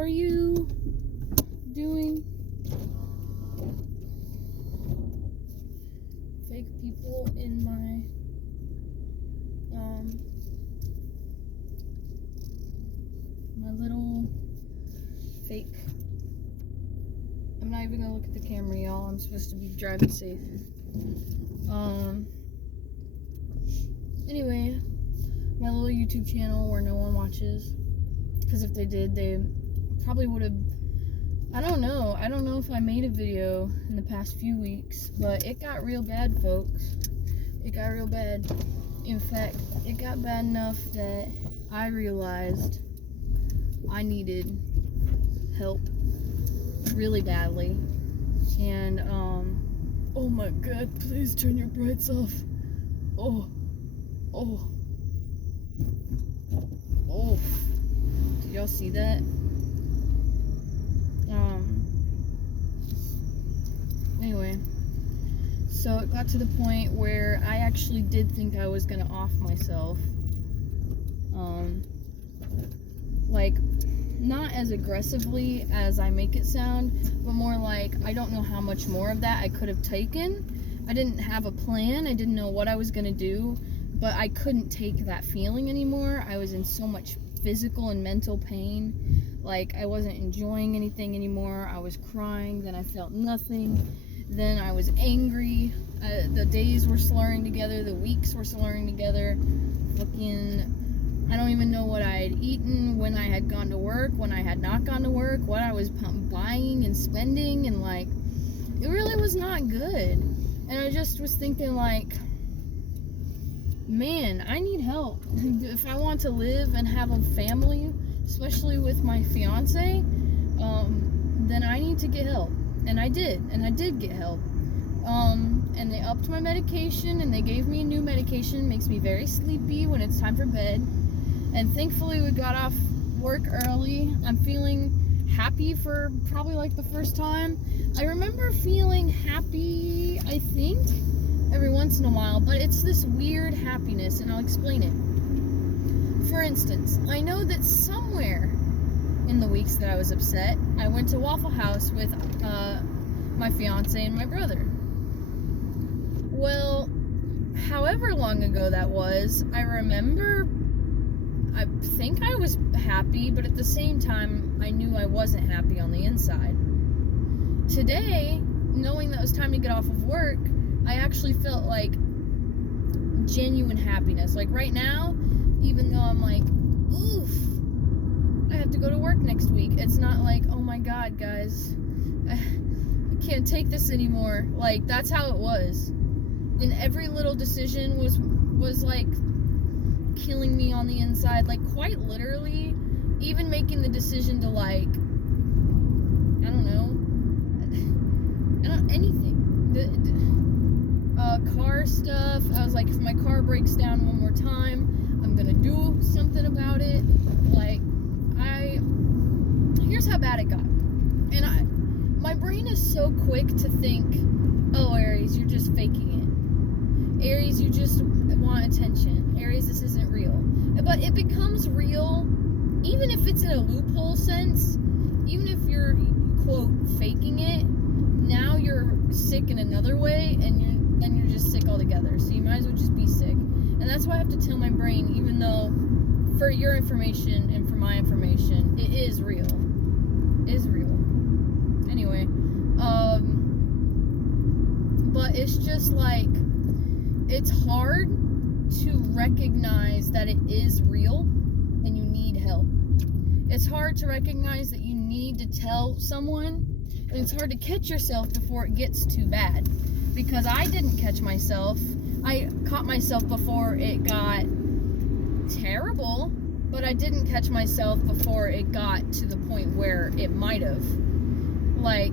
are you doing? Fake people in my my little fake. I'm not even gonna look at the camera, y'all. I'm supposed to be driving safe. Anyway, my little YouTube channel where no one watches, because if they did, they probably would have. I don't know if I made a video in the past few weeks, but it got real bad, folks. It got real bad. In fact, it got bad enough that I realized I needed help really badly. And oh my god, please turn your brights off. Oh did y'all see that? Anyway, so it got to the point where I actually did think I was gonna off myself. Like, not as aggressively as I make it sound, but more like, I don't know how much more of that I could have taken. I didn't have a plan. I didn't know what I was gonna do, but I couldn't take that feeling anymore. I was in so much physical and mental pain. Like, I wasn't enjoying anything anymore. I was crying, then I felt nothing. Then I was angry. The days were slurring together. The weeks were slurring together. I don't even know what I had eaten, when I had gone to work, when I had not gone to work, what I was buying and spending, and like, it really was not good. And I just was thinking, like, man, I need help. If I want to live and have a family, especially with my fiance, then I need to get help. And I did get help. And they upped my medication, and they gave me a new medication. It makes me very sleepy when it's time for bed. And thankfully we got off work early. I'm feeling happy for probably like the first time. I remember feeling happy, I think, every once in a while, but it's this weird happiness, and I'll explain it. For instance, I know that somewhere in the weeks that I was upset, I went to Waffle House with my fiance and my brother. Well, however long ago that was, I remember, I think I was happy, but at the same time, I knew I wasn't happy on the inside. Today, knowing that it was time to get off of work, I actually felt like genuine happiness. Like right now, even though I'm like, oof, I have to go to work next week, it's not like, oh my god, guys, I can't take this anymore. Like, that's how it was. And every little decision was like killing me on the inside, like quite literally. Even making the decision to, like, anything. Car stuff. I was like, if my car breaks down one more time, I'm gonna do something about it. Like, here's how bad it got. And my brain is so quick to think, oh, Aries, you're just faking it. Aries, you just want attention. Aries, this isn't real. But it becomes real, even if it's in a loophole sense, even if you're, quote, faking it, now you're sick in another way, and you're just sick altogether. So you might as well just be sick. And that's why I have to tell my brain, even though for your information and for my information, it is real. It is real. Anyway, but it's just like, it's hard to recognize that it is real and you need help. It's hard to recognize that you need to tell someone, and it's hard to catch yourself before it gets too bad. Because I didn't catch myself. I caught myself before it got terrible, but I didn't catch myself before it got to the point where it might have. Like,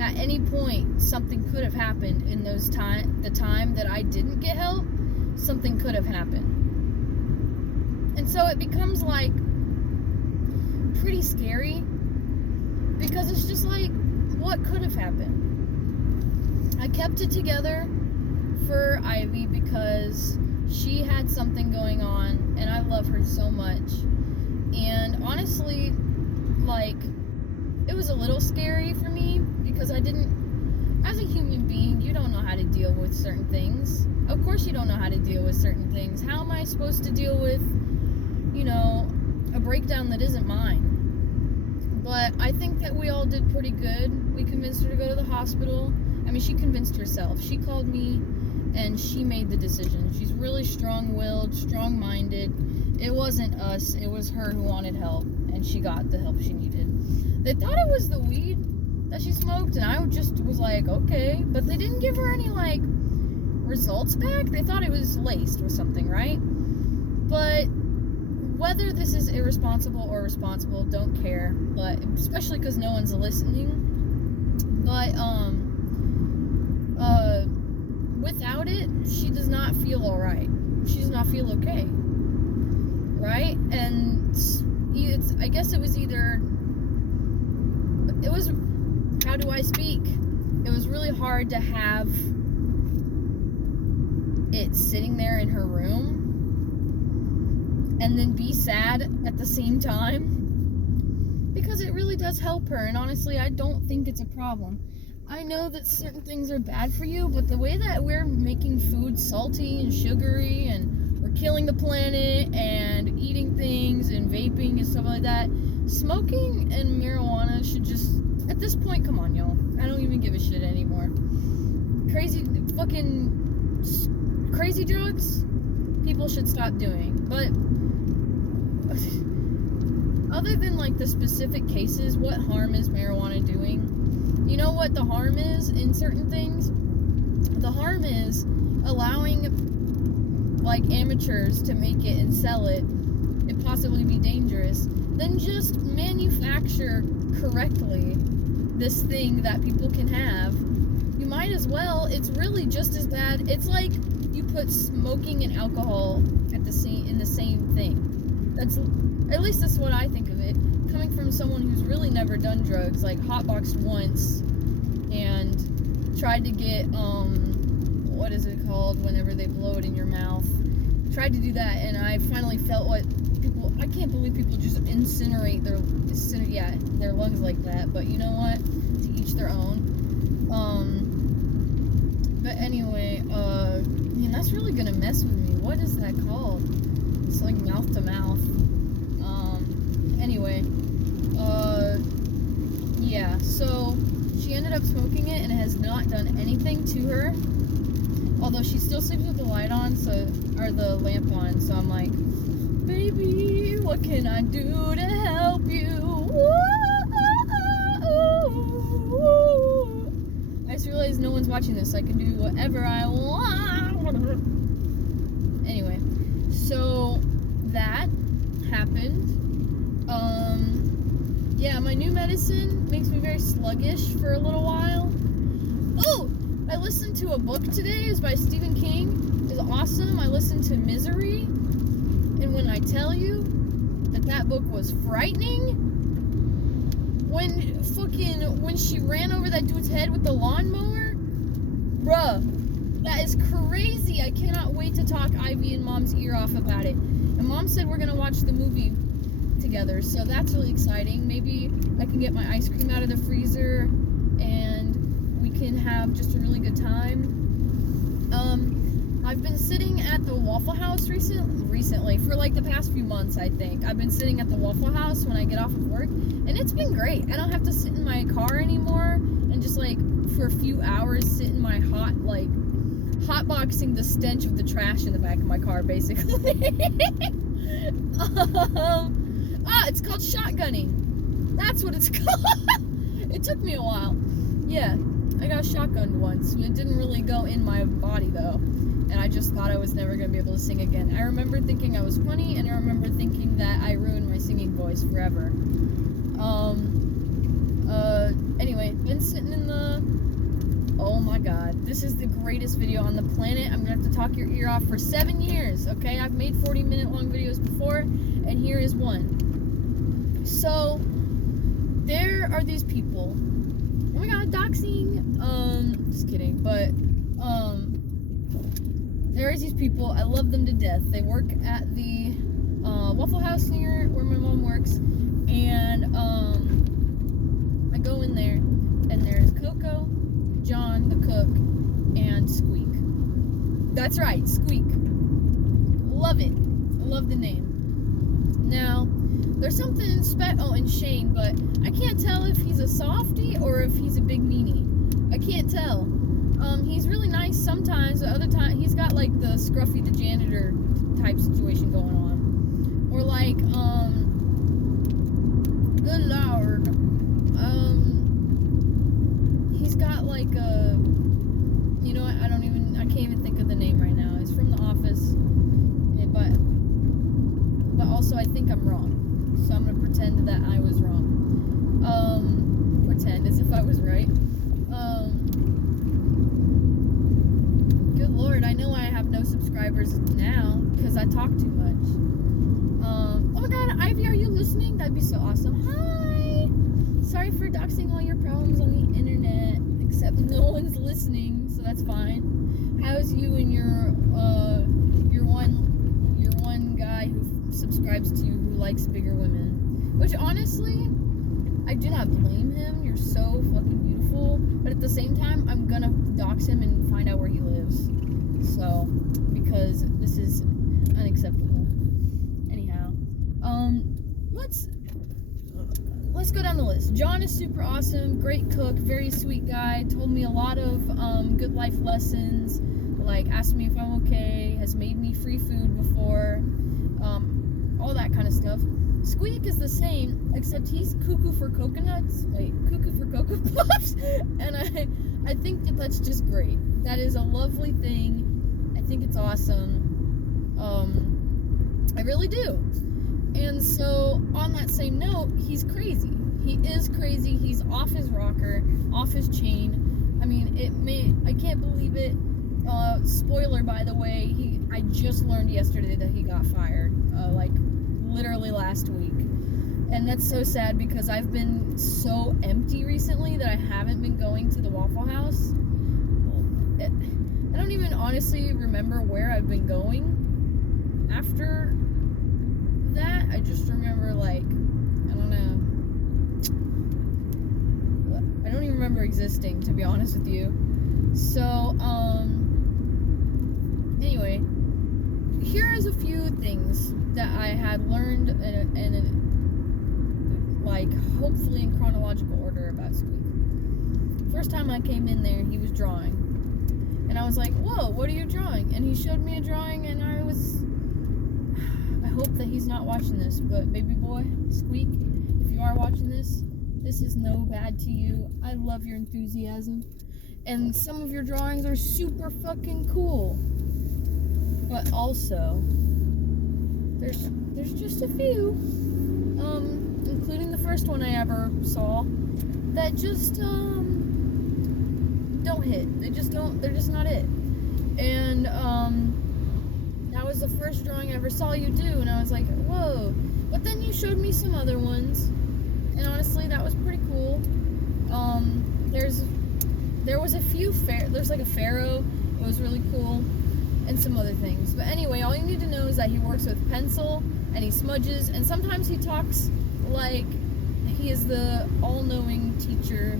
at any point, something could have happened in the time that I didn't get help. Something could have happened. And so it becomes like pretty scary, because it's just like, what could have happened? I kept it together for Ivy because she had something going on, and I love her so much. And honestly, like, it was a little scary for me because I didn't, as a human being, you don't know how to deal with certain things. Of course you don't know how to deal with certain things. How am I supposed to deal with, you know, a breakdown that isn't mine? But I think that we all did pretty good. We convinced her to go to the hospital. I mean, she convinced herself. She called me and she made the decision. She's really strong-willed, strong-minded. It wasn't us, it was her who wanted help, and she got the help she needed. They thought it was the weed that she smoked, and I just was like, okay, but they didn't give her any, like, results back. They thought it was laced with something, right? But whether this is irresponsible or responsible, don't care, but especially because no one's listening. But without it, she does not feel all right. She does not feel okay, right? And it's, I guess it was either, it was, how do I speak? It was really hard to have it sitting there in her room and then be sad at the same time, because it really does help her. And honestly, I don't think it's a problem. I know that certain things are bad for you, but the way that we're making food salty and sugary, and we're killing the planet and eating things and vaping and stuff like that, smoking and marijuana should just, at this point, come on, y'all. I don't even give a shit anymore. Crazy drugs, people should stop doing. But other than like the specific cases, what harm is marijuana doing? You know what the harm is in certain things? The harm is allowing like amateurs to make it and sell it and possibly be dangerous. Then just manufacture correctly this thing that people can have. You might as well. It's really just as bad. It's like you put smoking and alcohol in the same thing. That's, at least that's what I think of it. Coming from someone who's really never done drugs, like hotboxed once and tried to get what is it called whenever they blow it in your mouth? Tried to do that, and I finally felt what people, I can't believe people just incinerate their lungs like that, but you know what? To each their own. But anyway, man, that's really gonna mess with me. What is that called? It's like mouth to mouth. Anyway, yeah, so she ended up smoking it, and it has not done anything to her. Although she still sleeps with the light on, or the lamp on, so I'm like, baby, what can I do to help you? I just realized no one's watching this, so I can do whatever I want. Anyway, so that happened. Yeah, my new medicine makes me very sluggish for a little while. Oh, I listened to a book today. It's by Stephen King. It's awesome. I listened to Misery, and when I tell you that book was frightening, when she ran over that dude's head with the lawnmower, bruh, that is crazy. I cannot wait to talk Ivy and Mom's ear off about it. And Mom said we're gonna watch the movie together, so that's really exciting. Maybe I can get my ice cream out of the freezer and we can have just a really good time. I've been sitting at the Waffle House recently for like the past few months, I think. I've been sitting at the Waffle House when I get off of work, and it's been great. I don't have to sit in my car anymore and just like for a few hours sit in my hotboxing the stench of the trash in the back of my car, basically. It's called shotgunning. That's what it's called. It took me a while. Yeah, I got shotgunned once. It didn't really go in my body though, and I just thought I was never gonna be able to sing again. I remember thinking I was funny, and I remember thinking that I ruined my singing voice forever. Anyway, been sitting in the, oh my god, this is the greatest video on the planet. I'm gonna have to talk your ear off for 7 years, okay? I've made 40-minute long videos before, and here is one. So, there are these people, oh my god, doxing, just kidding, but, there is these people, I love them to death. They work at the, Waffle House near where my mom works, and, That's right, Squeak. Love it. Love the name. Now, there's something and Shane, but I can't tell if he's a softie or if he's a big meanie. I can't tell. He's really nice sometimes, but other times he's got like the Scruffy the janitor type situation going on. Or like, good lord. He's got like a, you know what, I can't even think of the name right now. It's from The Office, but also I think I'm wrong. So I'm gonna pretend that I was wrong. Pretend as if I was right. Good lord, I know I have no subscribers now because I talk too much. Oh my god, Ivy, are you listening? That'd be so awesome. Hi! Sorry for doxing all your problems on the internet, except no one's listening, so that's fine. How's you and your one guy who subscribes to you who likes bigger women? Which honestly, I do not blame him. You're so fucking beautiful. But at the same time, I'm gonna dox him and find out where he lives. So, because this is unacceptable. Anyhow, let's go down the list. John is super awesome, great cook, very sweet guy. Told me a lot of good life lessons. Like asked me if I'm okay. Has made me free food before. All that kind of stuff. Squeak is the same, except he's cuckoo for coconuts. Wait, cuckoo for Cocoa Puffs? And I think that's just great. That is a lovely thing. I think it's awesome. I really do. And so, on that same note, he's crazy. He is crazy. He's off his rocker, off his chain. I mean, I can't believe it. Spoiler, by the way, I just learned yesterday that he got fired. Like, literally last week. And that's so sad because I've been so empty recently that I haven't been going to the Waffle House. I don't even honestly remember where I've been going after that. I just remember, like, I don't know. I don't even remember existing, to be honest with you. So, anyway, here is a few things that I had learned and like, hopefully in chronological order about Squeak. First time I came in there, he was drawing. And I was like, whoa, what are you drawing? And he showed me a drawing, and I hope that he's not watching this, but baby boy, Squeak, if you are watching this is no bad to you. I love your enthusiasm. And some of your drawings are super fucking cool. But also, there's just a few, including the first one I ever saw, that just, don't hit. They're just not it. And, that was the first drawing I ever saw you do, and I was like, whoa. But then you showed me some other ones, and honestly, that was pretty cool. There was a few, there's like a pharaoh, it was really cool, and some other things. But anyway, all you need to know is that he works with pencil, and he smudges, and sometimes he talks like he is the all-knowing teacher.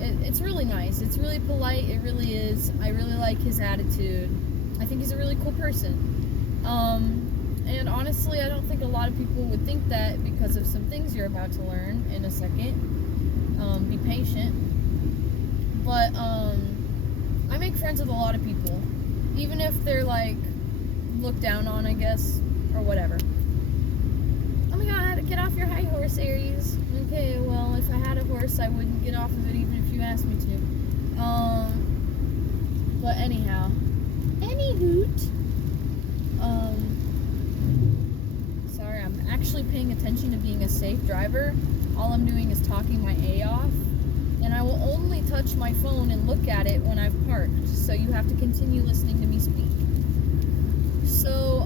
It's really nice. It's really polite. It really is. I really like his attitude. I think he's a really cool person. And honestly, I don't think a lot of people would think that because of some things you're about to learn in a second. Be patient. But, I make friends with a lot of people. Even if they're, like, looked down on, I guess, or whatever. Oh my god, get off your high horse, Aries. Okay, well, if I had a horse, I wouldn't get off of it even if you asked me to. But anyhow. Anyhoot. Sorry, I'm actually paying attention to being a safe driver. All I'm doing is talking my A off. And I will only touch my phone and look at it when I've parked. So you have to continue listening to me speak. So,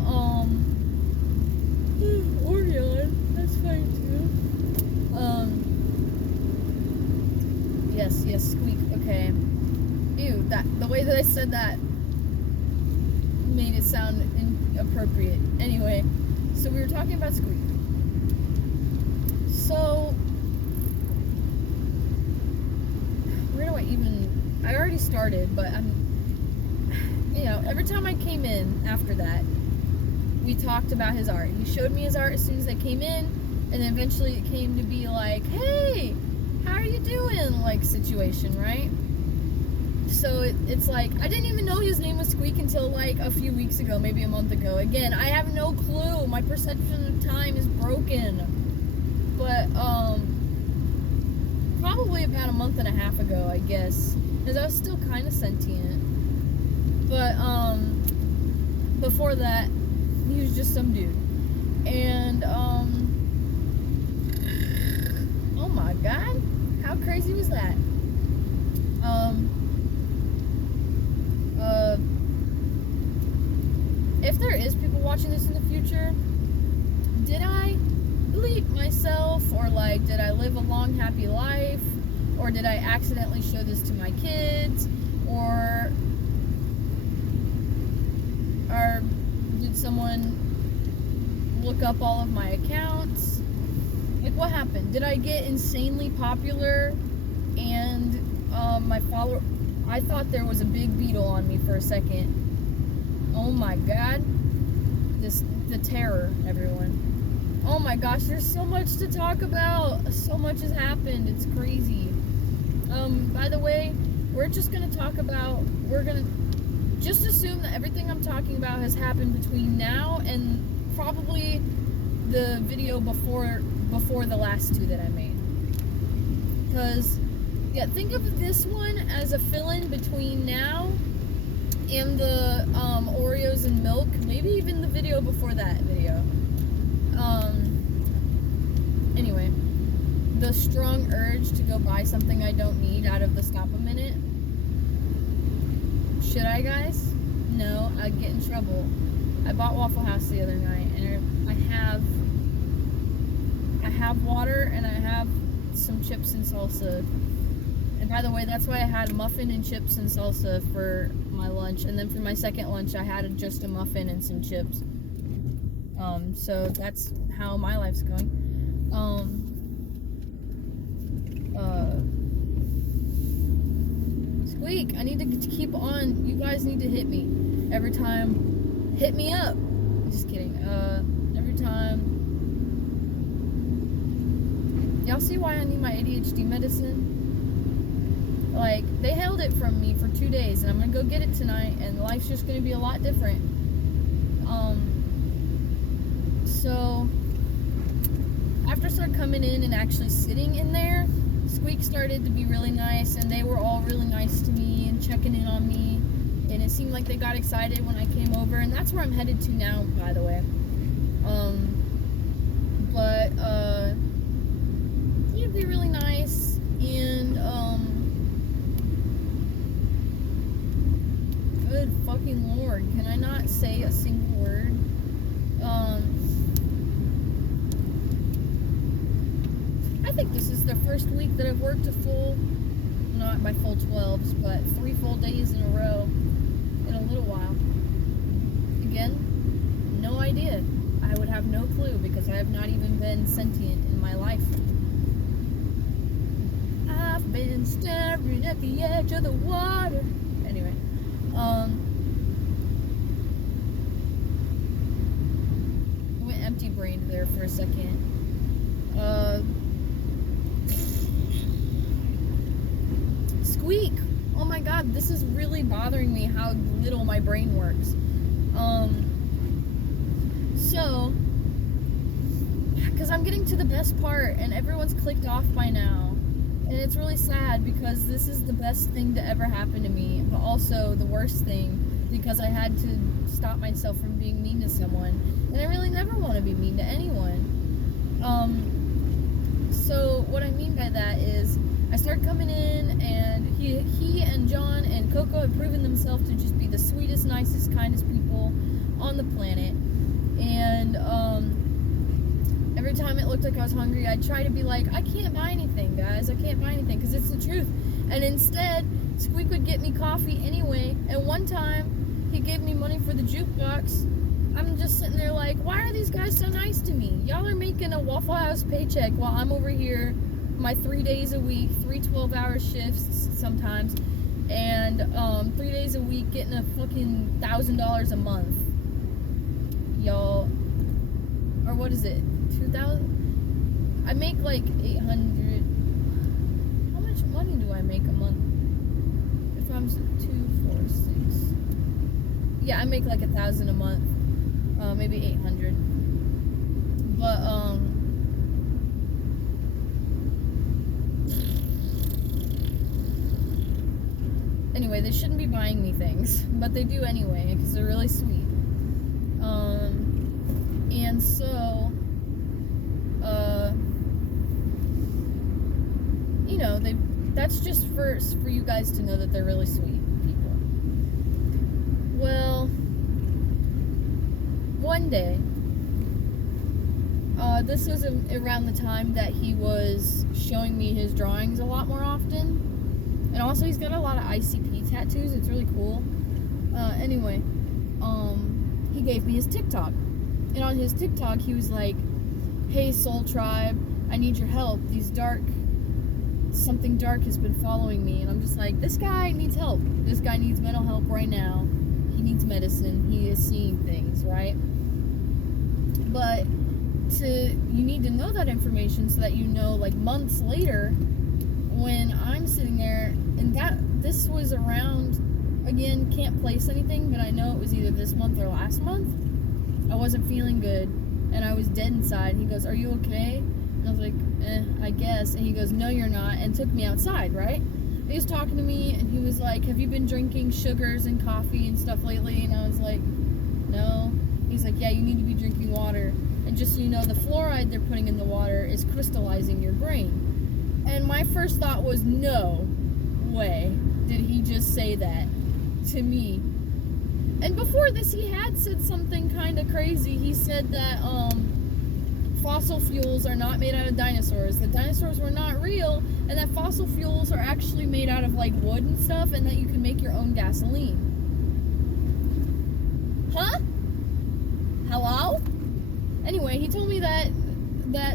Orion, that's fine too. Yes, Squeak, okay. Ew, the way that I said that made it sound inappropriate. Anyway, so we were talking about Squeak. So, where do I already started, but you know, every time I came in after that, we talked about his art. He showed me his art as soon as I came in, and then eventually it came to be like, hey, how are you doing, like, situation, right? So it's like, I didn't even know his name was Squeak until like a few weeks ago, maybe a month ago. Again, I have no clue. My perception of time is broken. But probably about a month and a half ago, I guess, because I was still kind of sentient. But before that, he was just some dude. And oh my god, how crazy was that? If there is people watching this in the future, did I bleep myself, or like, did I live a long, happy life, or did I accidentally show this to my kids, or did someone look up all of my accounts? Like, what happened? Did I get insanely popular and my follower? I thought there was a big beetle on me for a second. Oh my god. The terror, everyone. Oh my gosh, there's so much to talk about. So much has happened. It's crazy. By the way, we're just gonna talk about, we're gonna just assume that everything I'm talking about has happened between now and probably the video before the last two that I made. Because, yeah, think of this one as a fill-in between now and the Oreos and milk, maybe even the video before that video. Anyway, the strong urge to go buy something I don't need out of the Stop a Minute. Should I, guys? No, I'd get in trouble. I bought Waffle House the other night, and I have water and I have some chips and salsa. And by the way, that's why I had muffin and chips and salsa for my lunch, and then for my second lunch I had just a muffin and some chips. So that's how my life's going. Squeak, I need to keep on. You guys need to hit me every time. Hit me up. Just kidding. Every time. Y'all see why I need my ADHD medicine? Like, they held it from me for 2 days, and I'm gonna go get it tonight, and life's just gonna be a lot different. So after I started coming in and actually sitting in there, Squeak started to be really nice, and they were all really nice to me and checking in on me, and it seemed like they got excited when I came over, and that's where I'm headed to now, by the way. You'd be really nice, and good fucking lord, can I not say a single word? I think this is the first week that I've worked a full, not my full 12s, but 3 full days in a row in a little while. Again, no idea. I would have no clue because I have not even been sentient in my life. I've been staring at the edge of the water. Anyway, I went empty-brained there for a second. Squeak! Oh my god, this is really bothering me how little my brain works. So, because I'm getting to the best part and everyone's clicked off by now. And it's really sad because this is the best thing to ever happen to me, but also the worst thing because I had to stop myself from being mean to someone. And I really never want to be mean to anyone. So what I mean by that is I started coming in, and he and John and Coco had proven themselves to just be the sweetest, nicest, kindest people on the planet. And every time it looked like I was hungry, I'd try to be like, I can't buy anything, guys. I can't buy anything, because it's the truth. And instead, Squeak would get me coffee anyway. And one time, he gave me money for the jukebox. I'm just sitting there like, why are these guys so nice to me? Y'all are making a Waffle House paycheck while I'm over here my 3 days a week, 3 12-hour shifts sometimes, and 3 days a week getting a fucking $1,000 a month, y'all. Or what is it, 2,000? I make like 800. How much money do I make a month? If I'm 2, 4, 6. Yeah, I make like 1,000 a month, maybe 800. But anyway, they shouldn't be buying me things, but they do anyway because they're really sweet. And so, you know, that's just for you guys to know that they're really sweet people. Well, one day, this was around the time that he was showing me his drawings a lot more often. And also he's got a lot of ICP tattoos. It's really cool. Anyway, he gave me his TikTok. And on his TikTok, he was like, "Hey, Soul Tribe, I need your help. Something dark has been following me." And I'm just like, this guy needs help. This guy needs mental help right now. He needs medicine. He is seeing things, right? But you need to know that information so that you know, like, months later, when I'm sitting there, and this was around, again, can't place anything, but I know it was either this month or last month. I wasn't feeling good, and I was dead inside. And he goes, "Are you okay?" And I was like, I guess. And he goes, "No, you're not," and took me outside, right? He was talking to me, and he was like, "Have you been drinking sugars and coffee and stuff lately?" And I was like, "No." He's like, "Yeah, you need to be drinking water. And just so you know, the fluoride they're putting in the water is crystallizing your brain." And my first thought was, no way did he just say that to me. And before this, he had said something kind of crazy. He said that fossil fuels are not made out of dinosaurs, that dinosaurs were not real, and that fossil fuels are actually made out of like wood and stuff, and that you can make your own gasoline. Huh? Hello? Anyway, he told me that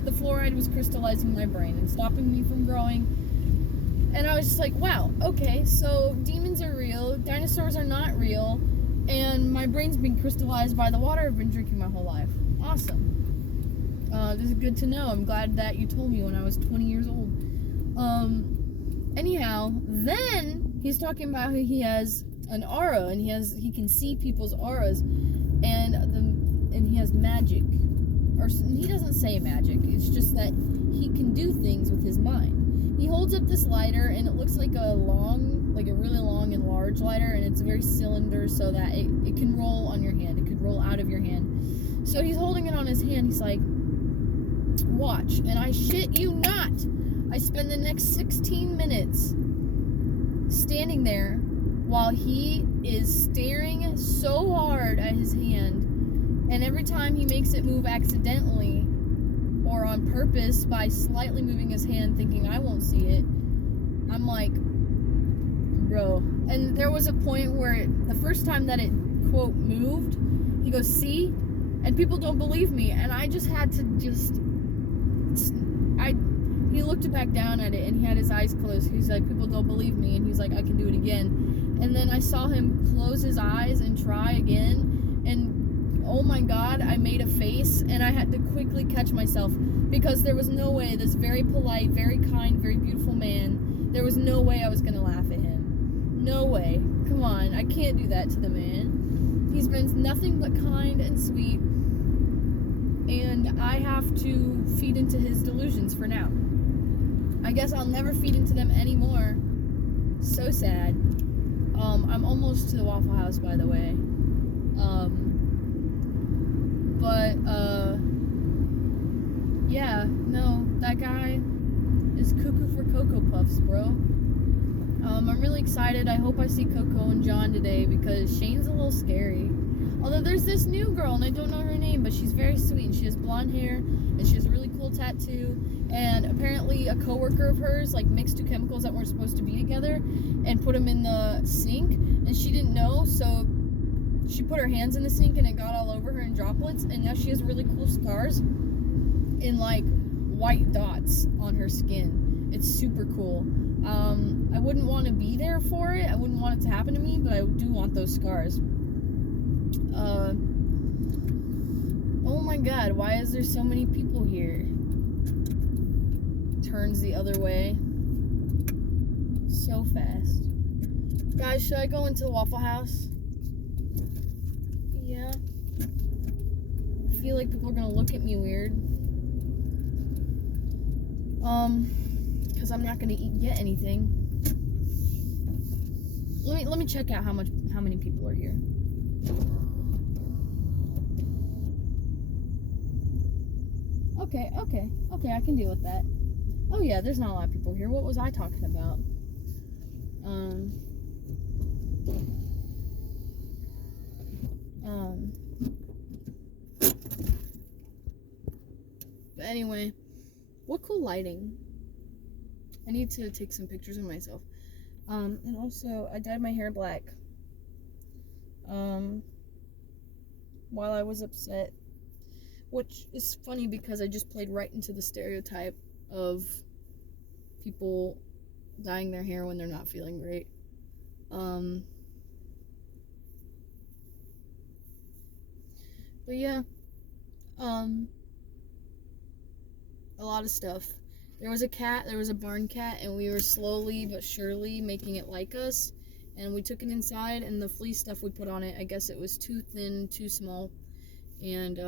the fluoride was crystallizing my brain and stopping me from growing. And I was just like, wow, okay, so demons are real, dinosaurs are not real, and my brain's been crystallized by the water I've been drinking my whole life. Awesome. This is good to know. I'm glad that you told me when I was 20 years old. Anyhow, then he's talking about how he has an aura, and he can see people's auras, and he has magic. Or he doesn't say magic. It's just that he can do things with his mind. He holds up this lighter, and it looks like a really long and large lighter, and it's a very cylinder so that it can roll on your hand. It could roll out of your hand. So he's holding it on his hand. He's like, "Watch." And I shit you not, I spend the next 16 minutes standing there while he is staring so hard at his hand. And every time he makes it move accidentally or on purpose by slightly moving his hand thinking I won't see it, I'm like, bro. And there was a point where the first time that it, quote, moved, he goes, "See?" And people don't believe me. And I just had to he looked back down at it, and he had his eyes closed. He's like, "People don't believe me." And he's like, "I can do it again." And then I saw him close his eyes and try again. And oh my God, I made a face, and I had to quickly catch myself because there was no way, this very polite, very kind, very beautiful man, there was no way I was going to laugh at him. No way. Come on, I can't do that to the man. He's been nothing but kind and sweet, and I have to feed into his delusions for now. I guess I'll never feed into them anymore. So sad. I'm almost to the Waffle House, by the way. Yeah, no, that guy is cuckoo for Cocoa Puffs, bro. I'm really excited. I hope I see Coco and John today because Shane's a little scary. Although there's this new girl, and I don't know her name, but she's very sweet, and she has blonde hair, and she has a really cool tattoo, and apparently a coworker of hers, like, mixed two chemicals that weren't supposed to be together, and put them in the sink, and she didn't know, so she put her hands in the sink, and it got all over her in droplets, and now she has really cool scars in, like, white dots on her skin. It's super cool. I wouldn't want to be there for it. I wouldn't want it to happen to me, but I do want those scars. Oh my god, why is there so many people here? Turns the other way. So fast. Guys, should I go into the Waffle House? Yeah. I feel like people are gonna look at me weird. Because I'm not gonna get anything. Let me check out how many people are here. Okay, I can deal with that. Oh yeah, there's not a lot of people here. What was I talking about? But anyway, what cool lighting. I need to take some pictures of myself. And also, I dyed my hair black. While I was upset. Which is funny because I just played right into the stereotype of people dyeing their hair when they're not feeling great. But yeah. A lot of stuff. There was a barn cat, and we were slowly but surely making it like us. And we took it inside, and the fleece stuff we put on it, I guess it was too thin, too small, and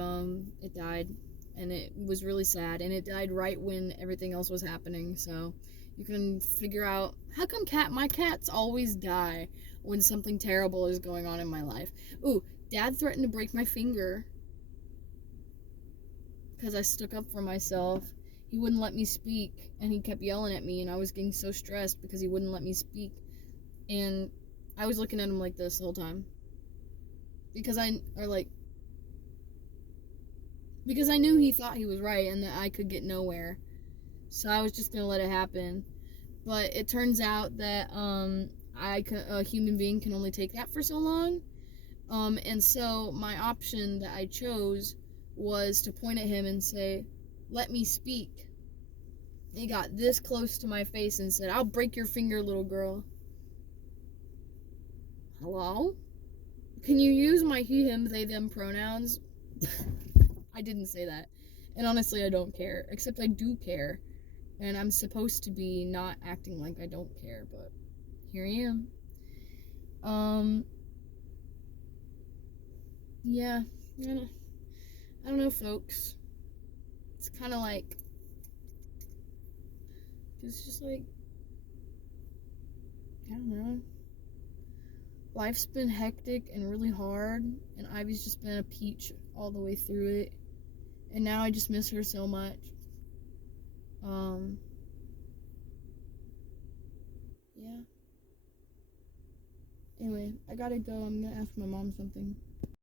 it died. And it was really sad, and it died right when everything else was happening. So you can figure out, how come my cats always die when something terrible is going on in my life? Ooh, Dad threatened to break my finger because I stuck up for myself. He wouldn't let me speak, and he kept yelling at me, and I was getting so stressed because he wouldn't let me speak. And I was looking at him like this the whole time. Because I knew he thought he was right and that I could get nowhere. So I was just going to let it happen. But it turns out that a human being can only take that for so long. And so my option that I chose was to point at him and say, "Let me speak." He got this close to my face and said, "I'll break your finger, little girl." Hello? Can you use my he, him, they, them pronouns? I didn't say that. And honestly, I don't care. Except I do care. And I'm supposed to be not acting like I don't care, but here I am. Yeah. I don't know, folks. It's kind of like, it's just like, I don't know. Life's been hectic and really hard, and Ivy's just been a peach all the way through it. And now I just miss her so much. Yeah. Anyway, I gotta go. I'm gonna ask my mom something.